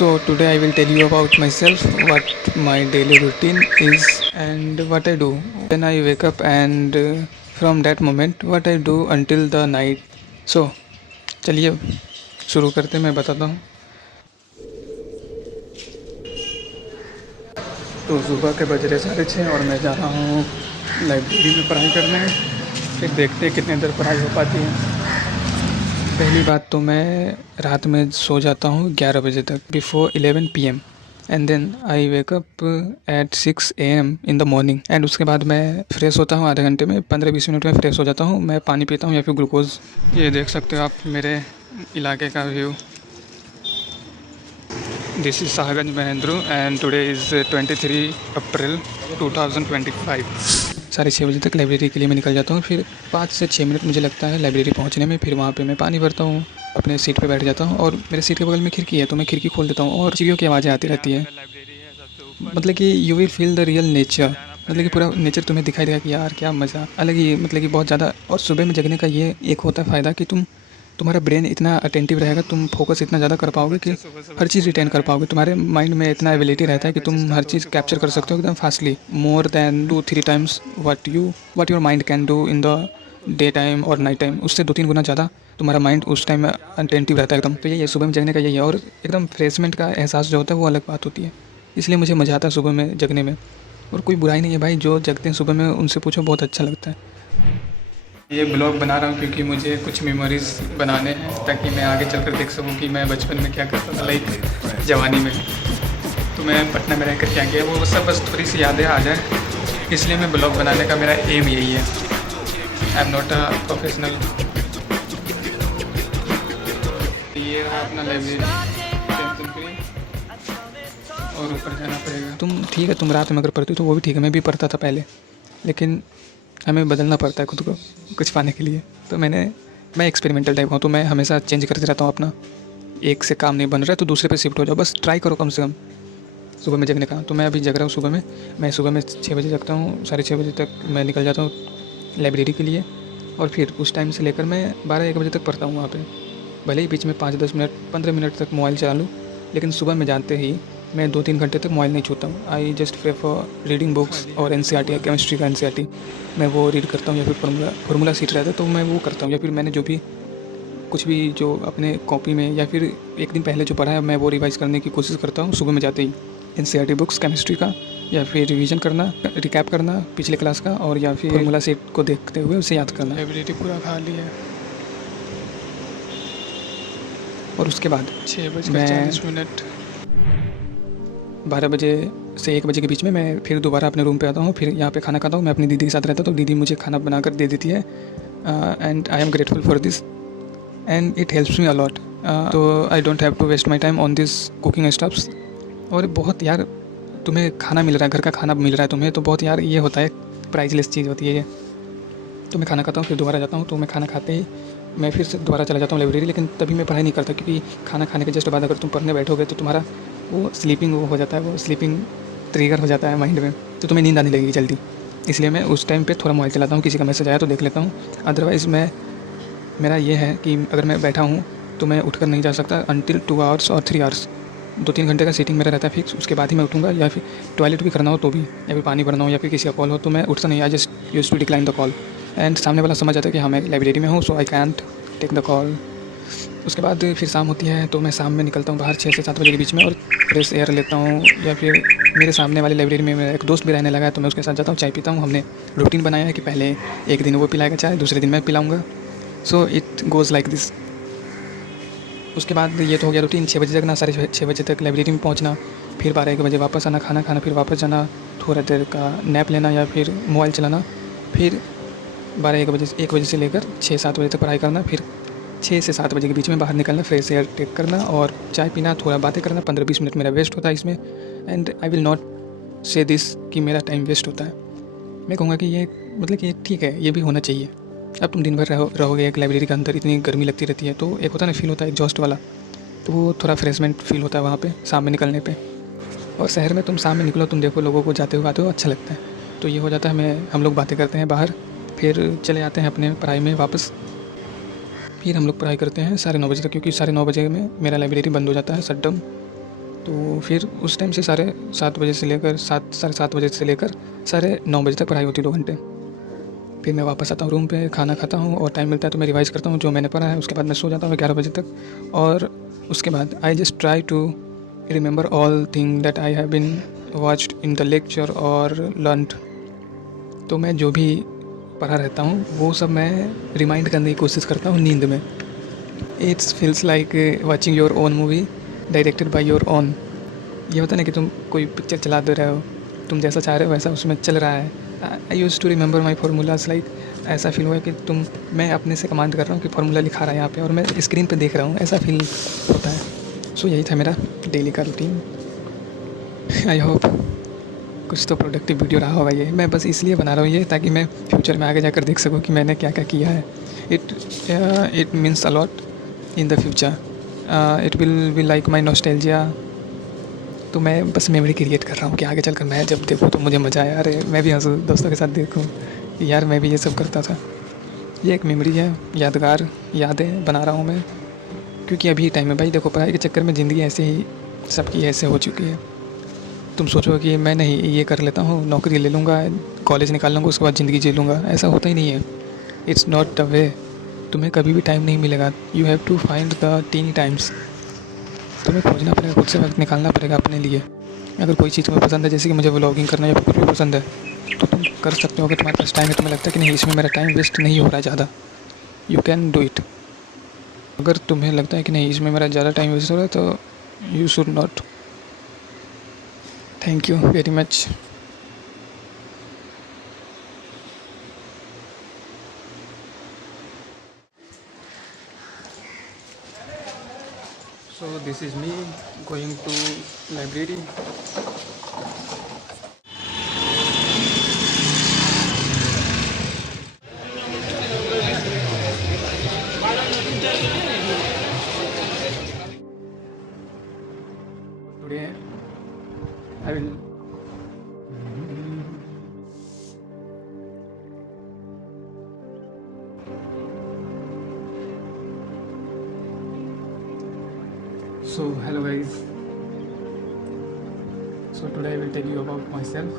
So today I will tell you about myself, what my daily routine is and what I do when I wake up and from that moment what I do until the night. So चलिए शुरू करते हैं, मैं बताता हूँ। तो सुबह के बज रहे 6:30 और मैं जा रहा हूँ लाइब्रेरी में पढ़ाई करने। फिर देखते हैं कितने देर पढ़ाई हो पाती है। पहली बात तो मैं रात में सो जाता हूँ 11 बजे तक, before 11 PM, and then I wake up at 6 AM in the morning. And उसके बाद मैं फ्रेश होता हूँ, आधे घंटे में 15-20 मिनट में फ्रेश हो जाता हूँ। मैं पानी पीता हूँ या फिर ग्लूकोज। ये देख सकते हो आप मेरे इलाके का view. This is Shahganj Mahendru and today is 23 अप्रैल 2025। 6:30 बजे तक लाइब्रेरी के लिए मैं निकल जाता हूँ। फिर 5 से 6 मिनट मुझे लगता है लाइब्रेरी पहुँचने में। फिर वहाँ पे मैं पानी भरता हूँ, अपने सीट पे बैठ जाता हूँ और मेरे सीट के बगल में खिड़की है तो मैं खिड़की खोल देता हूँ और चिड़ियों की आवाज़ें आती रहती है। मतलब कि you will feel the real nature, मतलब कि पूरा नेचर तुम्हें दिखाई देगा कि यार क्या मज़ा, अलग ही, मतलब कि बहुत ज़्यादा। और सुबह में जगने का ये एक होता है फ़ायदा कि तुम्हारा ब्रेन इतना अटेंटिव रहेगा, तुम फोकस इतना ज़्यादा कर पाओगे कि हर चीज़ रिटेन कर पाओगे। तुम्हारे माइंड में इतना एबिलिटी रहता है कि तुम हर चीज़ कैप्चर कर सकते हो एकदम fastly, more than 2-3 times what your mind can do in the day time और नाइट टाइम। उससे 2-3 गुना ज़्यादा तुम्हारा माइंड उस टाइम में अटेंटिव रहता है एकदम। तो यही है सुबह में जगने का, यही है। और एकदम फ्रेशमेंट का एहसास जो होता है वो अलग बात होती है, इसलिए मुझे मज़ा आता है सुबह में जगने में। और कोई बुराई नहीं है भाई, जो जगते हैं सुबह में उनसे पूछो, बहुत अच्छा लगता है। ये ब्लॉग बना रहा हूँ क्योंकि मुझे कुछ मेमोरीज़ बनाने हैं ताकि मैं आगे चलकर देख सकूँ कि मैं बचपन में क्या करता था, लाइक जवानी में। तो मैं पटना में रहकर क्या किया वो सब बस थोड़ी सी यादें आ जाए, इसलिए मैं ब्लॉग बनाने का मेरा एम यही है। I am not a professional. ये रहा अपना लाइब्रेरी, टेंशन फ्री। और ऊपर जाना पड़ेगा। तुम ठीक है, तुम रात में अगर पढ़ते हो तो वो भी ठीक है, मैं भी पढ़ता था पहले, लेकिन हमें बदलना पड़ता है खुद को कुछ पाने के लिए। तो मैं एक्सपेरिमेंटल टाइप हूँ, तो मैं हमेशा चेंज करते रहता हूँ अपना। एक से काम नहीं बन रहा है तो दूसरे पे शिफ्ट हो जाओ, बस ट्राई करो कम से कम सुबह में जगने का। तो मैं अभी जग रहा हूँ सुबह में। मैं सुबह में 6 बजे जगता हूँ, 6:30 बजे तक मैं निकल जाता हूँ लाइब्रेरी के लिए। और फिर उस टाइम से लेकर मैं 12-1 बजे तक पढ़ता हूँ वहाँ पे। भले ही बीच में 5-10 मिनट 15 मिनट तक मोबाइल चला लूँ, लेकिन सुबह में जानते ही मैं 2-3 घंटे तक मोबाइल नहीं छूता हूँ। I just prefer reading books और NCERT, केमिस्ट्री का NCERT मैं वो रीड करता हूँ, या फिर फार्मूला सीट रहता है तो मैं वो करता हूँ, या फिर मैंने जो भी कुछ भी जो अपने कॉपी में या फिर एक दिन पहले जो पढ़ा है मैं वो रिवाइज़ करने की कोशिश करता हूँ सुबह में जाते ही। NCERT बुक्स केमिस्ट्री का, या फिर रिवीजन करना, रिकैप करना पिछले क्लास का, और या फिर फार्मूला सेट को देखते हुए उसे याद करना। लाइब्रेरी पूरा खाली है। और उसके बाद 6:40 12 बजे से 1 बजे के बीच में मैं फिर दोबारा अपने रूम पे आता हूँ। फिर यहाँ पे खाना खाता हूँ। मैं अपनी दीदी के साथ रहता हूँ तो दीदी मुझे खाना बना कर दे देती है, and I am grateful for this and it helps me a lot. तो I don't have to waste my time on this cooking stuffs. और बहुत यार, तुम्हें खाना मिल रहा है, घर का खाना मिल रहा है तुम्हें, तो बहुत यार ये होता है, प्राइसलेस चीज़ होती है ये। तो मैं खाना खाता हूँ, फिर दोबारा जाता हूँ। तो मैं खाना खाते ही मैं फिर से दोबारा चला जाता हूँ लाइब्रेरी, लेकिन तभी मैं पढ़ाई नहीं करता, क्योंकि खाना खाने के जस्ट बाद अगर तुम पढ़ने बैठोगे तो तुम्हारा वो स्लीपिंग वो हो जाता है, वो स्लीपिंग ट्रिगर हो जाता है माइंड में, तो तुम्हें नींद आने लगेगी जल्दी। इसलिए मैं उस टाइम पे थोड़ा मोबाइल चलाता हूँ, किसी का मैसेज आया तो देख लेता हूँ। अदरवाइज़ मेरा ये है कि अगर मैं बैठा हूँ तो मैं उठकर नहीं जा सकता अनटिल 2 आवर्स और 3 आवर्स। 2-3 घंटे का सीटिंग मेरा रहता है फिक्स, उसके बाद ही मैं उठूँगा, या फिर टॉयलेट भी करना हो तो भी, या फिर पानी भरना हो, या फिर किसी का कॉल हो तो मैं उठता नहीं। I just use to decline the call and सामने वाला समझ जाता है कि हाँ मैं लाइब्रेरी में हूँ, so I can't take the call. उसके बाद फिर शाम होती है तो मैं शाम में निकलता हूँ बाहर 6 से 7 बजे के बीच में, और फ्रेश एयर लेता हूँ। या फिर मेरे सामने वाली लाइब्रेरी में मेरा एक दोस्त भी रहने लगा है तो मैं उसके साथ जाता हूँ, चाय पीता हूँ। हमने रूटीन बनाया है कि पहले एक दिन वो पिलाएगा चाय, दूसरे दिन मैं पिलाऊँगा, so it goes like this. उसके बाद ये तो हो गया रूटीन। 6 बजे जगना, 6:30 बजे तक लाइब्रेरी में पहुँचना, फिर 12-1 बजे वापस आना, खाना खाना, फिर वापस जाना, थोड़ा देर का नैप लेना या फिर मोबाइल चलाना, फिर 1 बजे से लेकर 6-7 बजे तक पढ़ाई करना, फिर 6 से 7 बजे के बीच में बाहर निकलना, फ्रेश एयर टेक करना और चाय पीना, थोड़ा बातें करना। 15-20 मिनट मेरा वेस्ट होता है इसमें, एंड आई विल नॉट से दिस कि मेरा टाइम वेस्ट होता है। मैं कहूँगा कि ये मतलब कि ठीक है, ये भी होना चाहिए। अब तुम दिन भर रहोगे एक लाइब्रेरी के अंदर, इतनी गर्मी लगती रहती है, तो एक होता है ना फील होता है एग्जॉस्ट वाला, तो वो थोड़ा फ्रेशमेंट फील होता है वहाँ पे शाम में निकलने पे। और शहर में तुम शाम में निकलो, तुम देखो लोगों को जाते हुए आते हो, अच्छा लगता है। तो ये हो जाता है, हम लोग बातें करते हैं बाहर, फिर चले आते हैं अपने पढ़ाई में वापस। फिर हम लोग पढ़ाई करते हैं 9:30 बजे तक, क्योंकि 9:30 बजे में मेरा लाइब्रेरी बंद हो जाता है, शट डाउन। तो फिर उस टाइम से साढ़े 7 बजे से लेकर 7 बजे से लेकर साढ़े 9 बजे तक पढ़ाई होती 2 घंटे। फिर मैं वापस आता हूँ रूम पे, खाना खाता हूँ और टाइम मिलता है तो मैं रिवाइज़ करता हूँ जो मैंने पढ़ा है। उसके बाद मैं सो जाता हूँ 11 बजे तक। और उसके बाद I just try to remember all thing that I have been watched in the lecture और लर्नड। तो मैं जो भी पढ़ा रहता हूँ वो सब मैं रिमाइंड करने की कोशिश करता हूँ नींद में। It's feels like watching your own movie directed by your own. ये होता है ना कि तुम कोई पिक्चर चला दे रहे हो, तुम जैसा चाह रहे हो वैसा उसमें चल रहा है। I use to remember my formulas like ऐसा फील हुआ कि मैं अपने से कमांड कर रहा हूँ कि फार्मूला लिखा रहा है यहाँ पे और मैं स्क्रीन पे देख रहा हूँ, ऐसा फील होता है। सो यही था मेरा डेली का रूटीन। आई होप कुछ तो प्रोडक्टिव वीडियो रहा होगा ये। मैं बस इसलिए बना रहा हूँ ये ताकि मैं फ्यूचर में आगे जाकर देख सकूँ कि मैंने क्या क्या किया है। It means a lot in the future. It will be like my nostalgia. तो मैं बस मेमोरी क्रिएट कर रहा हूँ कि आगे चलकर मैं जब देखूँ तो मुझे मज़ा आया, अरे मैं भी हंसूँ दोस्तों के साथ देखूँ कि यार मैं भी ये सब करता था। ये एक मेमोरी है, यादगार यादें बना रहा हूँ मैं। क्योंकि अभी टाइम में भाई देखो, पढ़ाई के चक्कर में ज़िंदगी ऐसे ही सबकी ऐसे हो चुकी है। तुम सोचो कि मैं नहीं ये कर लेता हूँ, नौकरी ले लूँगा, कॉलेज निकाल लूँगा, उसके बाद ज़िंदगी जी लूँगा, ऐसा होता ही नहीं है। It's not the way. तुम्हें कभी भी टाइम नहीं मिलेगा। You have to find the tiny times. तुम्हें खोजना पड़ेगा, खुद से वक्त निकालना पड़ेगा अपने लिए। अगर कोई चीज़ तुम्हें पसंद है, जैसे कि मुझे व्लॉगिंग करना या कुछ भी पसंद है, तो तुम कर सकते हो। अगर तुम्हारे पास टाइम है, तुम्हें लगता है कि नहीं इसमें मेरा टाइम वेस्ट नहीं हो रहा है ज़्यादा, यू कैन डू इट। अगर तुम्हें लगता है कि नहीं इसमें मेरा ज़्यादा टाइम वेस्ट हो रहा है तो you should not. Thank you very much. So this is me going to library. Today I will so hello guys. So today I will tell you about myself.